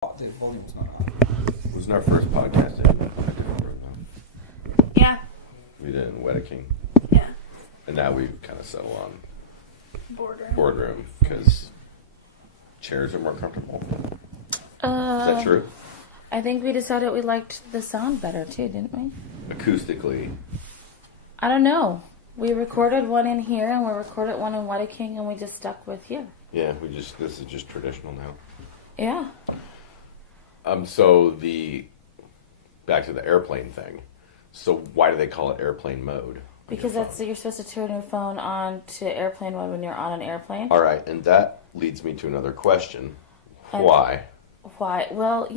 The volume was not on. It was in our first podcast. Yeah. We did it in Wedeking. Yeah. And now we kind of settle on Boardroom. because chairs are more comfortable. Is that true? I think we decided we liked the sound better too, didn't we? Acoustically. I don't know. We recorded one in here and we recorded one in Wedeking and we just stuck with here. Yeah, this is just traditional now. Yeah. So back to the airplane thing. So why do they call it airplane mode? Because you're supposed to turn your phone on to airplane mode when you're on an airplane. All right, and that leads me to another question. Why? Why? Well,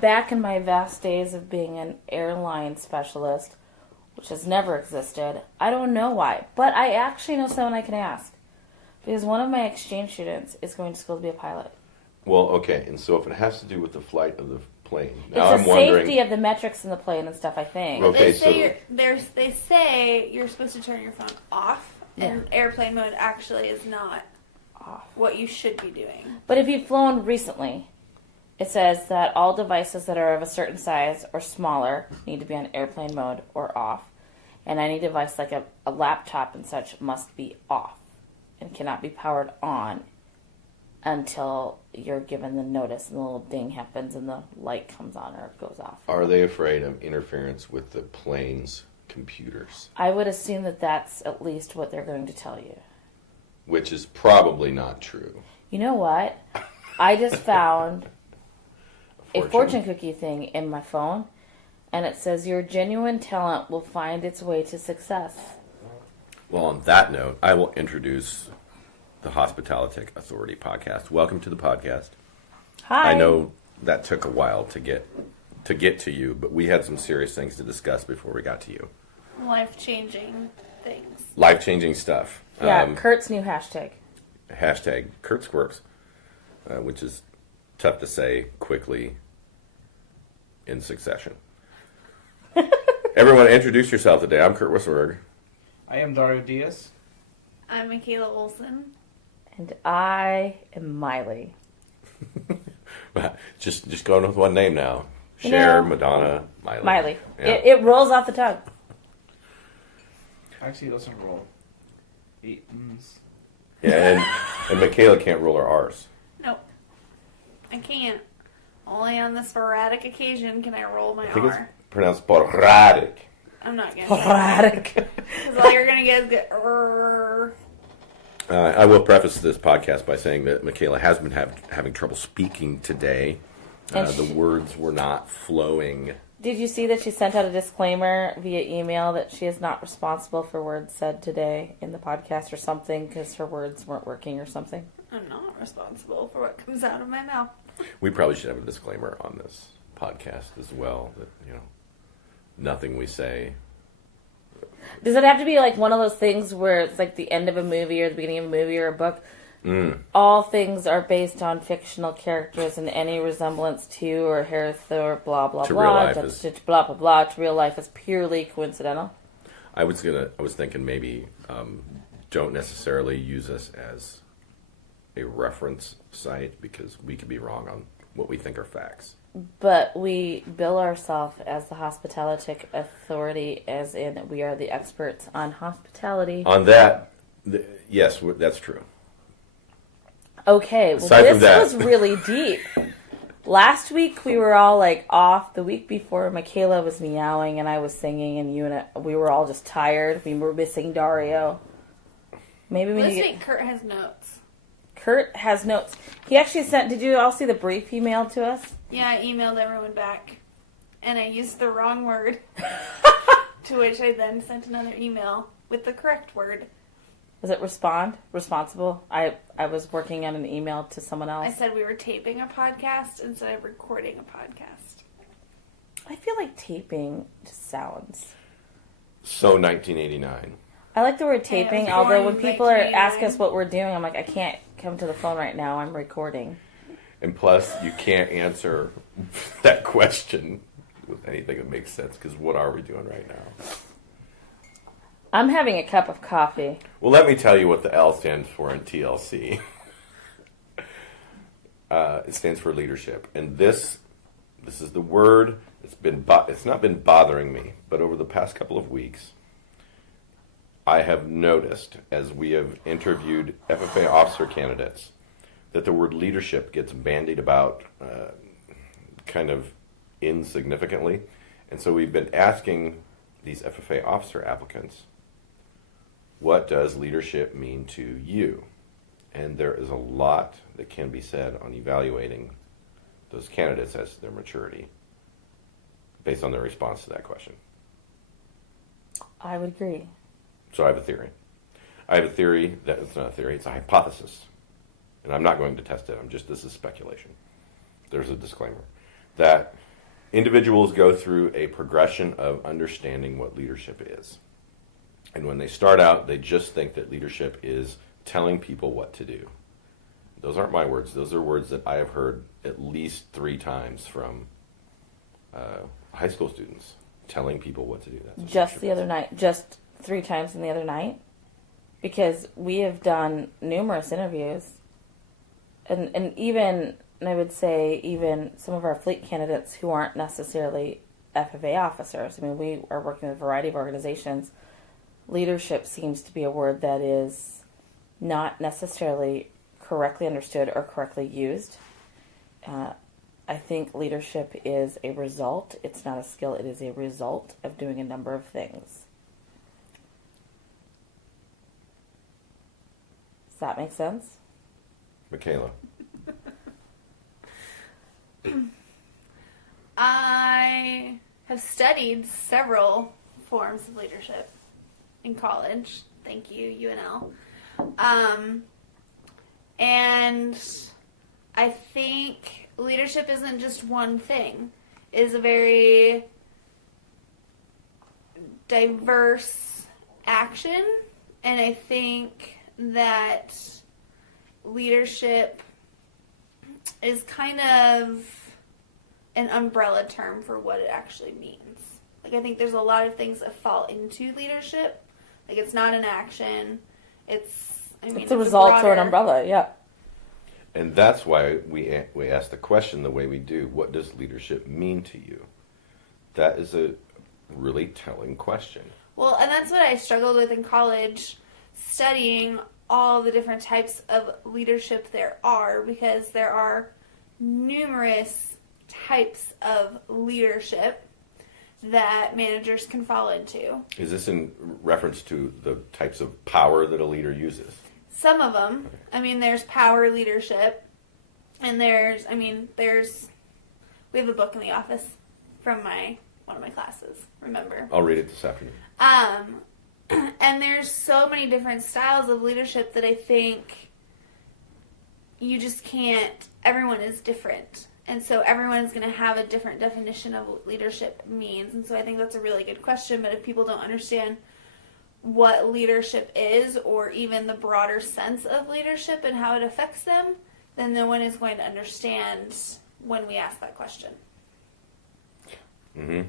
back in my vast days of being an airline specialist, which has never existed, I don't know why. But I actually know someone I can ask. Because one of my exchange students is going to school to be a pilot. Well, okay, and so if it has to do with the flight of the plane, now it's the safety of the metrics in the plane and stuff, I think. Okay, they say you're supposed to turn your phone off, and airplane mode actually is not off. What you should be doing. But if you've flown recently, it says that all devices that are of a certain size or smaller need to be on airplane mode or off. And any device like a laptop and such must be off and cannot be powered on until you're given the notice and the little ding happens and the light comes on or goes off. Are they afraid of interference with the plane's computers? I would assume that that's at least what they're going to tell you. Which is probably not true. You know what? I just found a fortune cookie thing in my phone, and it says your genuine talent will find its way to success. Well, on that note, I will introduce the Hospitality Authority podcast. Welcome to the podcast. Hi. I know that took a while to get to you, but we had some serious things to discuss before we got to you. Life-changing things. Life-changing stuff. Yeah, Kurt's new hashtag. Hashtag kurtsquirks, which is tough to say quickly in succession. Everyone, introduce yourself today. I'm Kurt Wisselberg. I am Dario Diaz. I'm Michaela Olson. And I am Miley. just going with one name now. Cher, Madonna, Miley. Miley. Yeah. It rolls off the tongue. Actually, it doesn't roll. Yeah, and Michaela can't roll her R's. Nope. I can't. Only on the sporadic occasion can I roll my I think it's R. pronounced sporadic. I'm not going to. Sporadic. Because all you're going to get is the I will preface this podcast by saying that Michaela has been having trouble speaking today. The words were not flowing. Did you see that she sent out a disclaimer via email that she is not responsible for words said today in the podcast or something because her words weren't working or something? I'm not responsible for what comes out of my mouth. We probably should have a disclaimer on this podcast as well that, nothing we say. Does it have to be like one of those things where it's like the end of a movie or the beginning of a movie or a book? All things are based on fictional characters, and any resemblance to or heretofore blah blah to blah real life blah blah blah to real life is purely coincidental. I was thinking maybe don't necessarily use us as a reference site because we could be wrong on what we think are facts. But we bill ourselves as the Hospitality Authority, as in we are the experts on hospitality. On that, yes, that's true. Okay, well, this was really deep. Last week we were all like off. The week before, Michaela was meowing and I was singing, and we were all just tired. We were missing Dario. Maybe we This week Kurt has notes. Kurt has notes. He actually sent. Did you all see the brief he mailed to us? Yeah, I emailed everyone back, and I used the wrong word, to which I then sent another email with the correct word. Was it responsible? I was working on an email to someone else. I said we were taping a podcast instead of recording a podcast. I feel like taping just sounds. So 1989. I like the word taping, Yeah, although when people are asking 1989. us what we're doing, I'm like, I can't come to the phone right now. I'm recording. And plus, you can't answer that question with anything that makes sense, because what are we doing right now? I'm having a cup of coffee. Well, let me tell you what the L stands for in TLC. It stands for leadership, and this is the word. It's not been bothering me, but over the past couple of weeks, I have noticed as we have interviewed FFA officer candidates that the word leadership gets bandied about kind of insignificantly, and so we've been asking these FFA officer applicants, what does leadership mean to you? And there is a lot that can be said on evaluating those candidates as to their maturity based on their response to that question. I would agree. So I have a theory. I have a theory that it's not a theory, it's a hypothesis. And I'm not going to test it, this is speculation. There's a disclaimer. That individuals go through a progression of understanding what leadership is. And when they start out, they just think that leadership is telling people what to do. Those aren't my words. Those are words that I have heard at least 3 times from high school students telling people what to do. That's what Just the leadership other is. night, just 3 times in the other night, because we have done numerous interviews, and even, and I would say even some of our fleet candidates who aren't necessarily FFA officers. I mean, we are working with a variety of organizations. Leadership seems to be a word that is not necessarily correctly understood or correctly used. I think leadership is a result. It's not a skill. It is a result of doing a number of things. Does that make sense? Michaela. I have studied several forms of leadership in college. Thank you, UNL. And I think leadership isn't just one thing. It is a very diverse action, and I think that leadership is kind of an umbrella term for what it actually means. Like, I think there's a lot of things that fall into leadership. Like, it's not an action. It's a result or an umbrella, yeah. And that's why we ask the question the way we do. What does leadership mean to you? That is a really telling question. Well, and that's what I struggled with in college, studying all the different types of leadership there are, because there are numerous types of leadership that managers can fall into. Is this in reference to the types of power that a leader uses? Some of them. Okay. I mean, there's power leadership, and we have a book in the office from one of my classes, remember? I'll read it this afternoon. And there's so many different styles of leadership that I think you just can't, everyone is different. And so everyone is going to have a different definition of what leadership means. And so I think that's a really good question. But if people don't understand what leadership is, or even the broader sense of leadership and how it affects them, then no one is going to understand when we ask that question. Mm-hmm.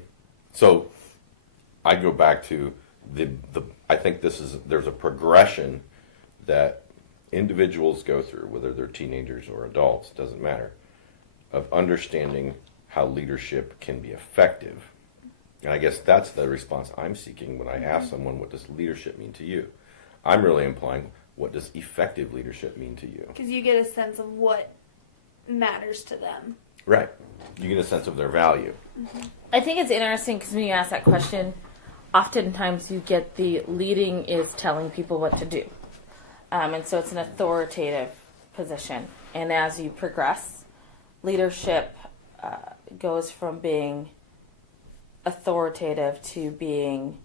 So I go back to I think there's a progression that individuals go through, whether they're teenagers or adults, doesn't matter, of understanding how leadership can be effective. And I guess that's the response I'm seeking when I ask someone, what does leadership mean to you? I'm really implying, what does effective leadership mean to you? Because you get a sense of what matters to them. Right. You get a sense of their value. Mm-hmm. I think it's interesting because when you ask that question, oftentimes you get the leading is telling people what to do. And so it's an authoritative position. And as you progress, leadership goes from being authoritative to being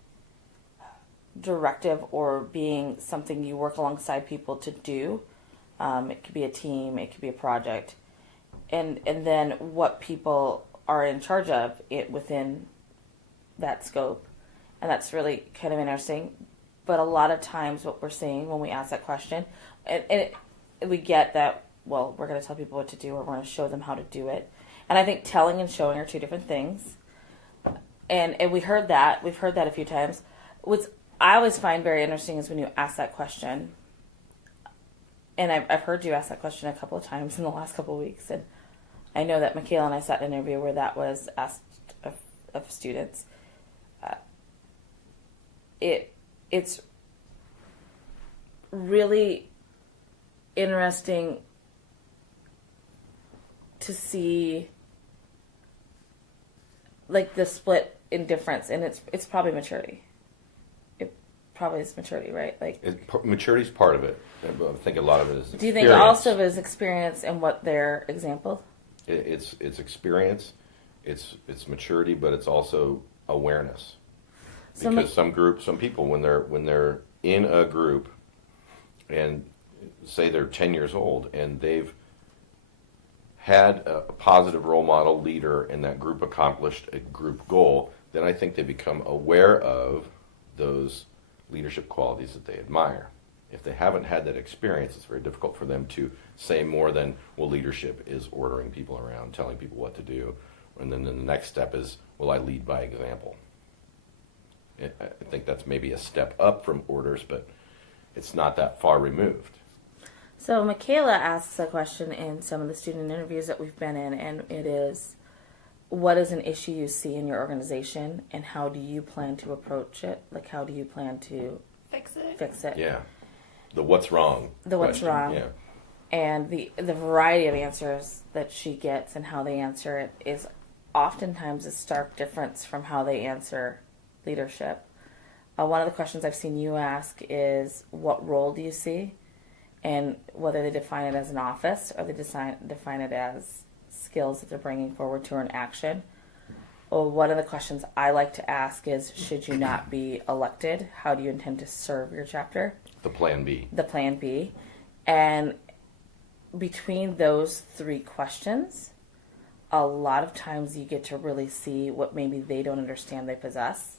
directive, or being something you work alongside people to do. It could be a team, it could be a project. And then what people are in charge of it within that scope. And that's really kind of interesting. But a lot of times what we're seeing when we ask that question, we get that, well, we're going to tell people what to do, or we're going to show them how to do it. And I think telling and showing are 2 different things. And we've heard that a few times. What I always find very interesting is when you ask that question, and I've heard you ask that question a couple of times in the last couple of weeks, and I know that Michaela and I sat in an interview where that was asked of students. It's really interesting to see like the split in difference, and it's probably maturity. It probably is maturity, right? Like Maturity's part of it. I think a lot of it is experience. Do you think also is experience and what their example? It's experience, it's maturity, but it's also awareness. Because some people when they're in a group and say they're 10 years old and they've had a positive role model leader and that group accomplished a group goal, then I think they become aware of those leadership qualities that they admire. If they haven't had that experience, it's very difficult for them to say more than, well, leadership is ordering people around, telling people what to do. And then the next step is, well, I lead by example. I think that's maybe a step up from orders, but it's not that far removed. So Michaela asks a question in some of the student interviews that we've been in, and it is, what is an issue you see in your organization, and how do you plan to approach it? Like, how do you plan to fix it? Yeah. The what's wrong. The what's question. wrong. Yeah. And the variety of answers that she gets and how they answer it is oftentimes a stark difference from how they answer leadership. One of the questions I've seen you ask is, what role do you see? And whether they define it as an office or they define it as skills that they're bringing forward to an action. Well, one of the questions I like to ask is, should you not be elected, how do you intend to serve your chapter? The plan B. The plan B. And between those three questions, a lot of times you get to really see what maybe they don't understand they possess.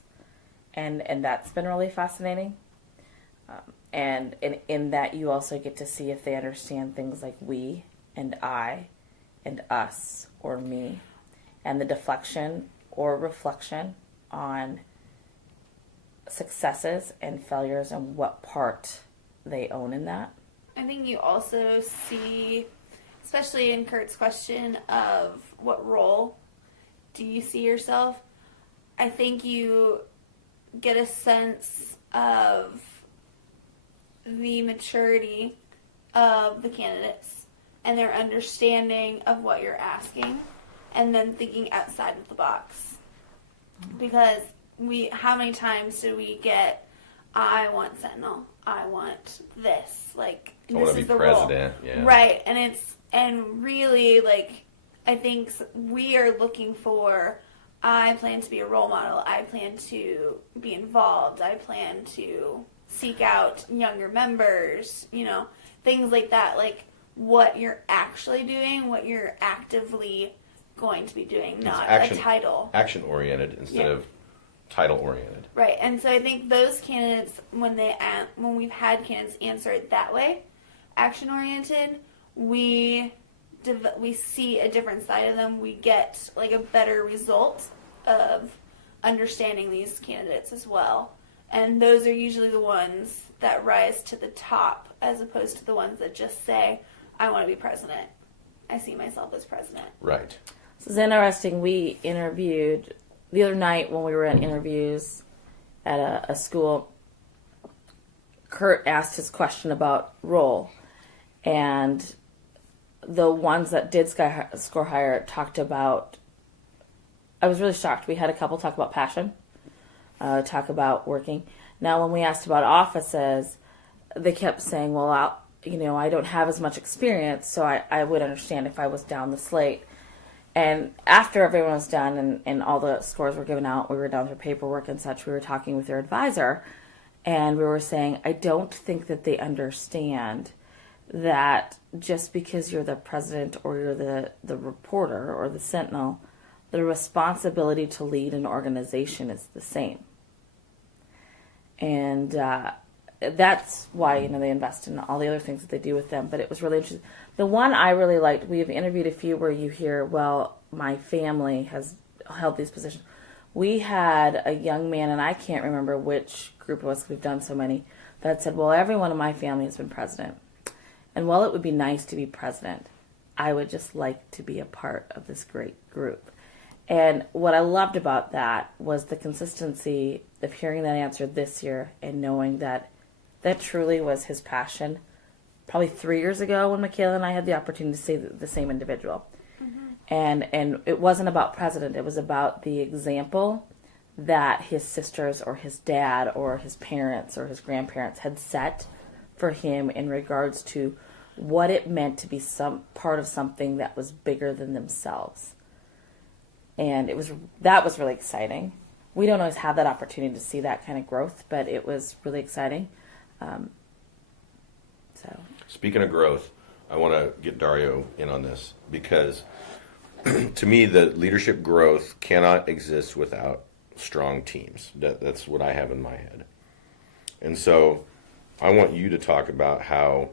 And that's been really fascinating. And in that you also get to see if they understand things like we and I and us or me, and the deflection or reflection on successes and failures and what part they own in that. I think you also see, especially in Kurt's question of what role do you see yourself, I think you get a sense of the maturity of the candidates and their understanding of what you're asking, and then thinking outside of the box. Because how many times do we get, I want Sentinel, I want this, like, I want this to is be the president. role. Yeah. Right, and really, like, I think we are looking for, I plan to be a role model, I plan to be involved, I plan to seek out younger members, things like that, like what you're actually doing, what you're actively going to be doing, not a title. Action oriented instead of title oriented. Right, and so I think those candidates, when we've had candidates answer it that way, action oriented, we see a different side of them. We get like a better result of understanding these candidates as well. And those are usually the ones that rise to the top, as opposed to the ones that just say, I want to be president. I see myself as president. Right. So it's interesting. We interviewed the other night when we were at interviews at a school. Kurt asked his question about role, and the ones that did score higher talked about, I was really shocked. We had a couple talk about passion, talk about working. Now, when we asked about offices, they kept saying, well, I don't have as much experience, so I would understand if I was down the slate. And after everyone was done and all the scores were given out, we were down through paperwork and such, we were talking with their advisor, and we were saying, I don't think that they understand that just because you're the president or you're the reporter or the sentinel, the responsibility to lead an organization is the same. And that's why they invest in all the other things that they do with them. But it was really interesting. The one I really liked, we've interviewed a few where you hear, well, my family has held these positions. We had a young man, and I can't remember which group it was, we've done so many, that said, well, everyone in my family has been president. And while it would be nice to be president, I would just like to be a part of this great group. And what I loved about that was the consistency of hearing that answer this year and knowing that that truly was his passion. Probably 3 years ago when Michaela and I had the opportunity to see the same individual. And it wasn't about president. It was about the example that his sisters or his dad or his parents or his grandparents had set for him in regards to what it meant to be some part of something that was bigger than themselves. And that was really exciting. We don't always have that opportunity to see that kind of growth, but it was really exciting. Speaking of growth, I want to get Dario in on this because to me, the leadership growth cannot exist without strong teams. That's what I have in my head. And so I want you to talk about how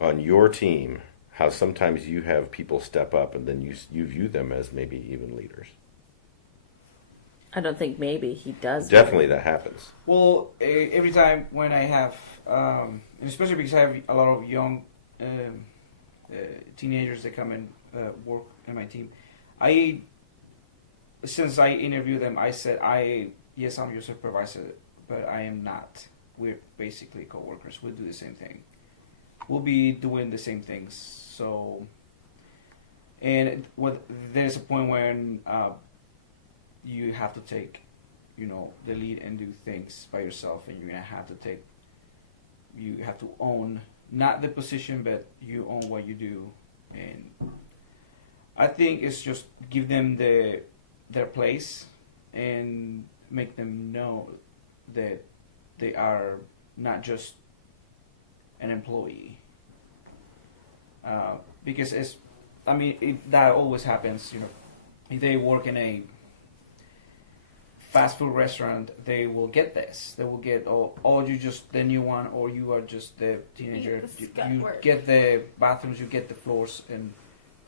on your team, how sometimes you have people step up and then you view them as maybe even leaders. I don't think maybe he does. Definitely that happens. Well, every time when I have, and especially because I have a lot of young teenagers that come and work in my team, since I interview them, I said, yes, I'm your supervisor, but I am not. We're basically co-workers. We'll do the same thing. We'll be doing the same things. So, and there's a point when you have to take, the lead and do things by yourself, and you're gonna have to you have to own not the position, but you own what you do. And I think it's just give them their place and make them know that they are not just an employee. Because that always happens. If they work in a fast food restaurant, they will get this. They will get, you just the new one, or you are just the teenager. You get the bathrooms, you get the floors, and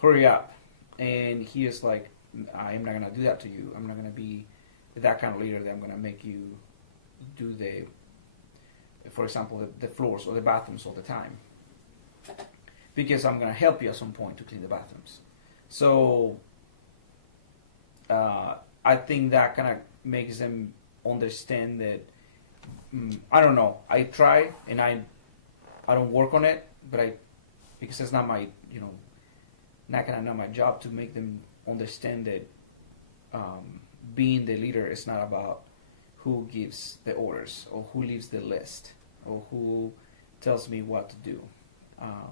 hurry up. And he is like, I'm not going to do that to you. I'm not going to be that kind of leader that I'm going to make you do for example, the floors or the bathrooms all the time. Because I'm going to help you at some point to clean the bathrooms. So I think that kind of makes them understand that, I don't know, I try and I don't work on it, but because it's not my, not my job to make them understand that being the leader is not about who gives the orders or who leaves the list or who tells me what to do.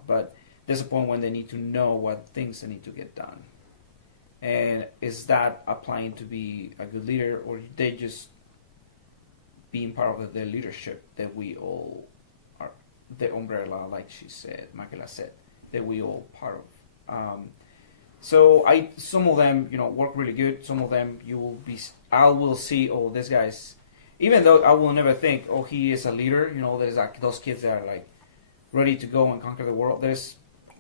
But there's a point when they need to know what things they need to get done. And is that applying to be a good leader, or they just being part of the leadership that we all are, the umbrella, like Michaela said, that we all part of. So some of them, work really good. Some of them I will see, this guy's, even though I will never think, he is a leader. There's like those kids that are like ready to go and conquer the world.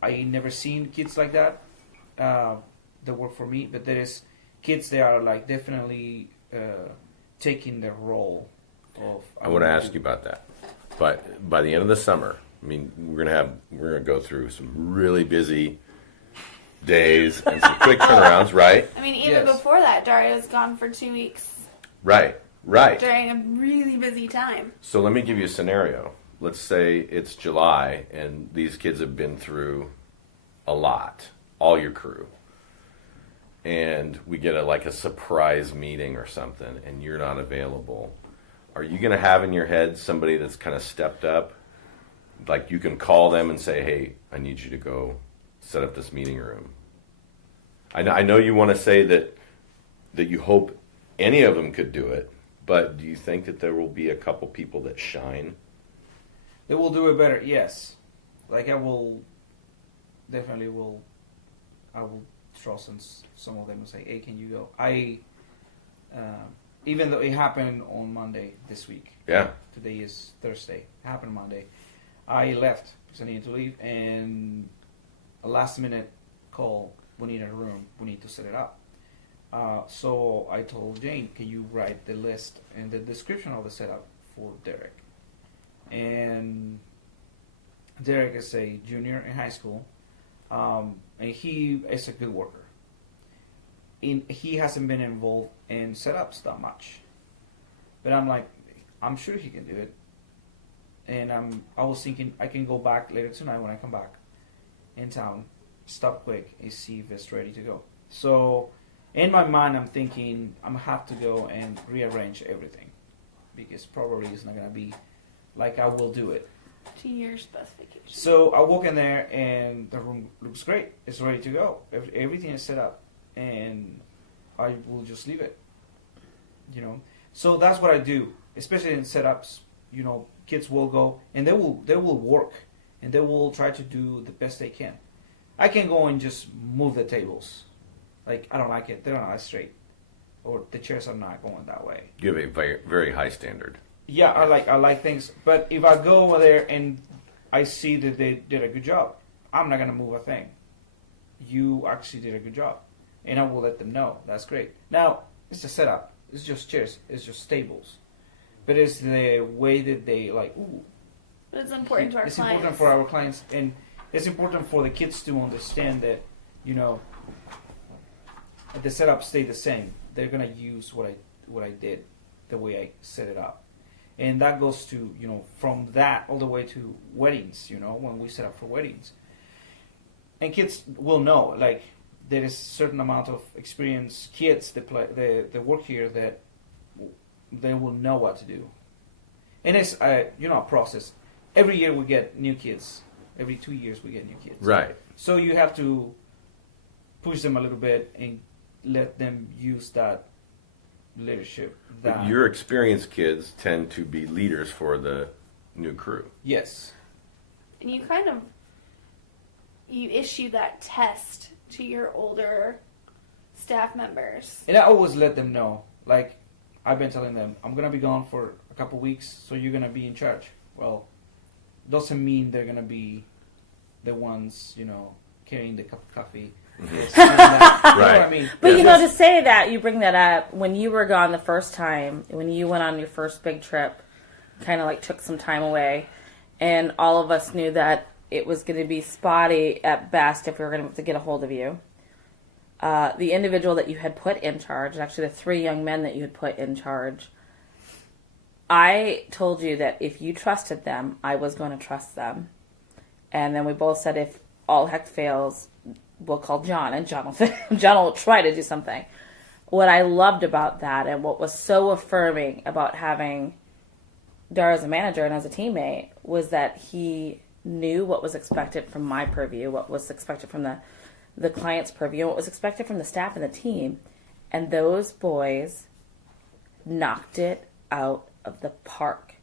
I never seen kids like that. That work for me, but there is kids that are like definitely taking the role of. I want to ask you about that, but by the end of the summer, we're gonna go through some really busy days and some quick turnarounds, right? Even before that, Dario's gone for 2 weeks. Right. During a really busy time. So let me give you a scenario. Let's say it's July and these kids have been through a lot, all your crew. And we get a surprise meeting or something, and you're not available. Are you going to have in your head somebody that's kind of stepped up? Like you can call them and say, hey, I need you to go set up this meeting room. I know you want to say that you hope any of them could do it, but do you think that there will be a couple people that shine? They will do it better, yes. I will trust some of them and say, hey, can you go? Even though it happened on Monday this week. Yeah. Today is Thursday. It happened Monday. I left because I needed to leave, and a last minute call, we need a room, we need to set it up. So I told Jane, can you write the list and the description of the setup for Derek? And Derek is a junior in high school, and he is a good worker. He hasn't been involved in setups that much, but I'm like, I'm sure he can do it. And I was thinking I can go back later tonight when I come back in town, stop quick and see if it's ready to go. So in my mind, I'm thinking I'm gonna have to go and rearrange everything because probably it's not gonna be like I will do it. To your specifications. So I walk in there and the room looks great. It's ready to go. Everything is set up, and I will just leave it. You know, so that's what I do, especially in setups. You know, kids will go and they will work and they will try to do the best they can. I can go and just move the tables, like I don't like it. They're not straight, or the chairs are not going that way. You have a very, very high standard. Yeah, I like things, but if I go over there and I see that they did a good job, I'm not gonna move a thing. You actually did a good job, and I will let them know. That's great. Now it's a setup. It's just chairs. It's just tables, but it's the way that they like. Ooh, But it's important to our it's clients. important for our clients, and it's important for the kids to understand that, you know, the setup stay the same. They're gonna use what I did, the way I set it up. And that goes to, you know, from that all the way to weddings, you know, when we set up for weddings. And kids will know, like, there is a certain amount of experienced kids that work here that they will know what to do. And it's, you know, a process. Every year we get new kids. Every 2 years we get new kids. Right. So you have to push them a little bit and let them use that leadership. But your experienced kids tend to be leaders for the new crew. Yes. And you issue that test to your older staff members. And I always let them know, like, I've been telling them, I'm going to be gone for a couple weeks, so you're going to be in charge. Well, doesn't mean they're going to be the ones, you know, carrying the cup of coffee. Yes, you know what I mean? But Yeah. you know, to say that, you bring that up, when you were gone the first time, when you went on your first big trip, kind of like took some time away, and all of us knew that it was going to be spotty at best if we were going to get a hold of you. The individual that you had put in charge, actually the 3 young men that you had put in charge, I told you that if you trusted them, I was going to trust them. And then we both said if all heck fails, we'll call John, and John will try to do something. What I loved about that, and what was so affirming about having Dara as a manager and as a teammate, was that he knew what was expected from my purview, what was expected from the client's purview, and what was expected from the staff and the team. And those boys knocked it out of the park.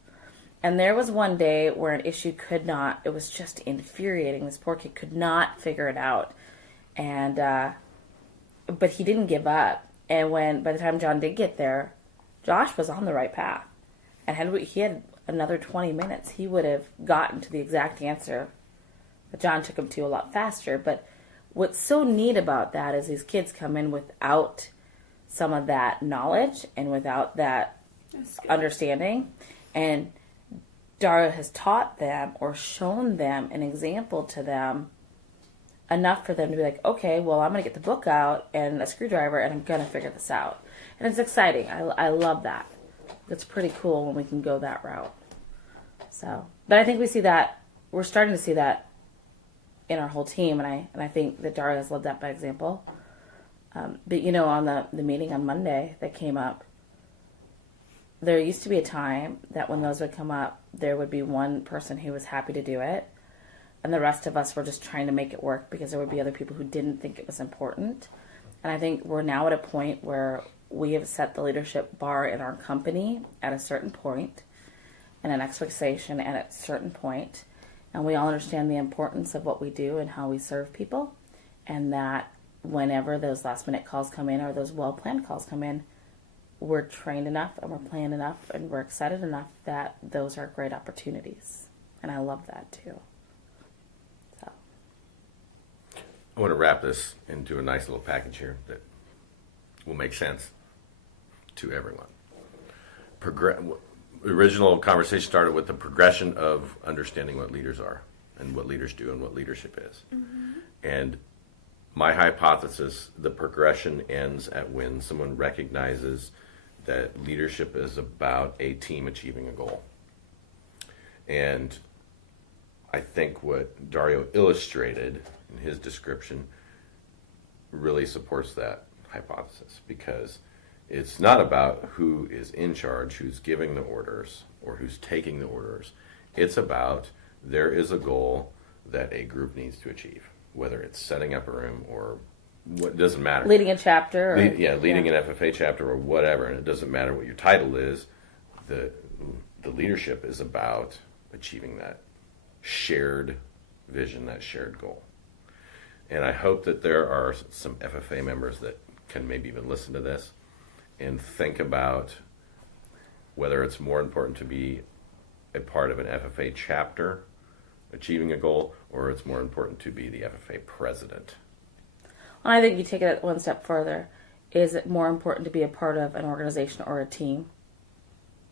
And there was one day where an issue it was just infuriating. This poor kid could not figure it out. And, but he didn't give up. And by the time John did get there, Josh was on the right path. And he had another 20 minutes, he would have gotten to the exact answer. But John took him to a lot faster. But what's so neat about that is these kids come in without some of that knowledge and without that understanding. And Dara has taught them or shown them an example to them enough for them to be like, okay, well, I'm going to get the book out and a screwdriver and I'm going to figure this out. And it's exciting. I love that. It's pretty cool when we can go that route. So, but I think we're starting to see that in our whole team, and I think that Dara has led that by example. But you know, on the meeting on Monday that came up, there used to be a time that when those would come up, there would be one person who was happy to do it, and the rest of us were just trying to make it work because there would be other people who didn't think it was important. And I think we're now at a point where we have set the leadership bar in our company at a certain point, and an expectation at a certain point, and we all understand the importance of what we do and how we serve people, and that whenever those last-minute calls come in or those well-planned calls come in, we're trained enough and we're planned enough and we're excited enough that those are great opportunities. And I love that too. So I want to wrap this into a nice little package here that will make sense to everyone. The original conversation started with the progression of understanding what leaders are. and what leaders do and what leadership is. And my hypothesis, the progression ends at when someone recognizes that leadership is about a team achieving a goal. And I think what Dario illustrated in his description really supports that hypothesis, because it's not about who is in charge, who's giving the orders, or who's taking the orders. It's about there is a goal that a group needs to achieve, whether it's setting up a room or what, doesn't matter. Leading a chapter. Or, leading an FFA chapter or whatever, and it doesn't matter what your title is. The leadership is about achieving that shared vision, that shared goal. And I hope that there are some FFA members that can maybe even listen to this and think about whether it's more important to be a part of an FFA chapter achieving a goal, or it's more important to be the FFA president. And I think you take it one step further. Is it more important to be a part of an organization or a team?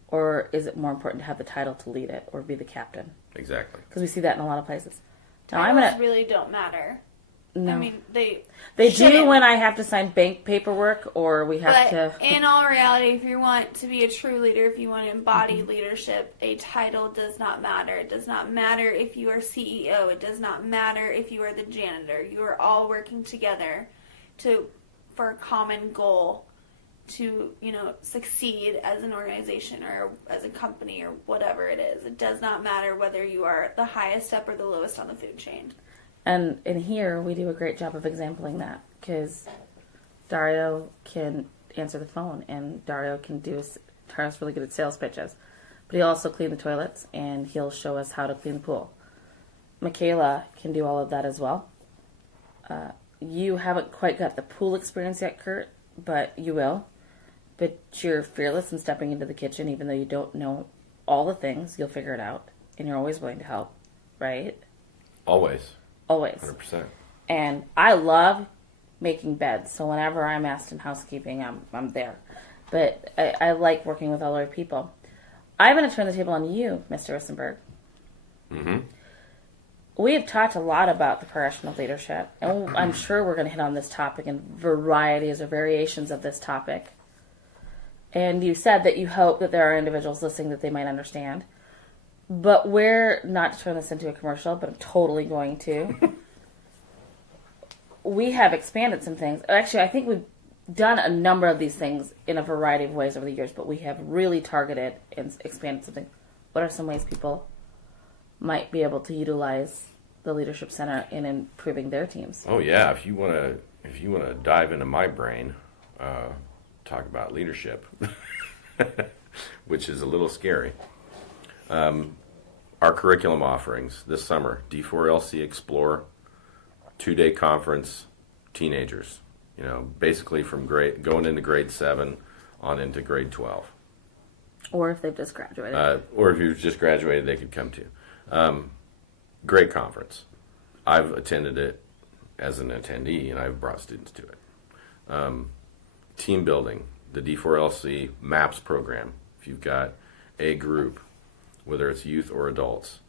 Or is it more important to have the title to lead it or be the captain? Exactly. Because we see that in a lot of places. Now, Titles really don't matter. No. I mean, they do when I have to sign bank paperwork, or we have to. In all reality, if you want to be a true leader, if you want to embody leadership, a title does not matter. It does not matter if you are CEO. It does not matter if you are the janitor. You are all working together for a common goal to, succeed as an organization or as a company or whatever it is. It does not matter whether you are the highest up or the lowest on the food chain. And in here, we do a great job of exempling that, because Dario can answer the phone, and Dario's really good at sales pitches. But he'll also clean the toilets, and he'll show us how to clean the pool. Michaela can do all of that as well. You haven't quite got the pool experience yet, Kurt, but you will. But you're fearless in stepping into the kitchen, even though you don't know all the things. You'll figure it out, and you're always willing to help, right? Always. 100%. And I love making beds, so whenever I'm asked in housekeeping, I'm there. But I like working with other people. I'm going to turn the table on you, Mr. Wissenberg. Mm-hmm. We have talked a lot about the progression of leadership, and I'm sure we're going to hit on this topic in varieties or variations of this topic. And you said that you hope that there are individuals listening that they might understand. But we're not to turn this into a commercial, but I'm totally going to. We have expanded some things. Actually, I think we've done a number of these things in a variety of ways over the years, but we have really targeted and expanded something. What are some ways people might be able to utilize the Leadership Center in improving their teams? Oh yeah, if you want to dive into my brain, talk about leadership, which is a little scary. Our curriculum offerings this summer: D4LC Explore, 2-day conference, teenagers. Basically from going into grade 7 on into grade 12. Or if they've just graduated. Or if you've just graduated, they could come to. Great conference. I've attended it as an attendee, and I've brought students to it. Team building, the D4LC MAPS program. If you've got a group, whether it's youth or adults,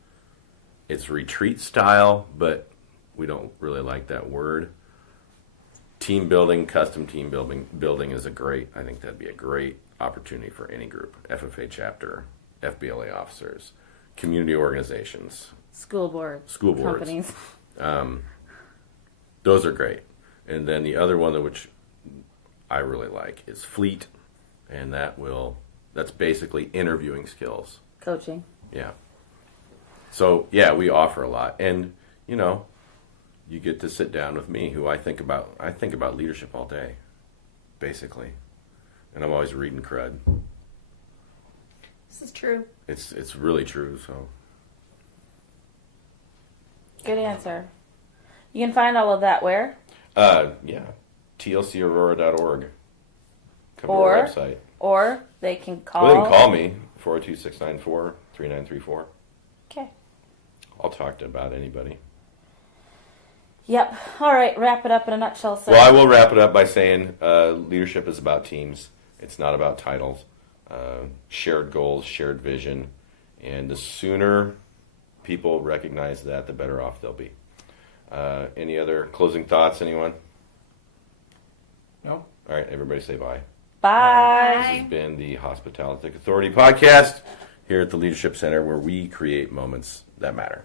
it's retreat style, but we don't really like that word. Team building, custom team building is I think that'd be a great opportunity for any group. FFA chapter, FBLA officers, community organizations, School boards, companies. Those are great. And then the other one which I really like is Fleet, and that's basically interviewing skills. Coaching. Yeah. So, yeah, we offer a lot. And, you get to sit down with me, who I think about leadership all day, basically. And I'm always reading crud. This is true. It's really true, so. Good answer. You can find all of that where? Yeah. tlcaurora.org. Come to our website. Or they can call. Well, they can call me, 402-694-3934. Okay. I'll talk to about anybody. Yep. All right. Wrap it up in a nutshell, sir. Well, I will wrap it up by saying leadership is about teams. It's not about titles. Shared goals, shared vision. And the sooner people recognize that, the better off they'll be. Any other closing thoughts, anyone? No? All right, everybody say bye. Bye. This has been the Hospitality Authority podcast here at the Leadership Center, where we create moments that matter.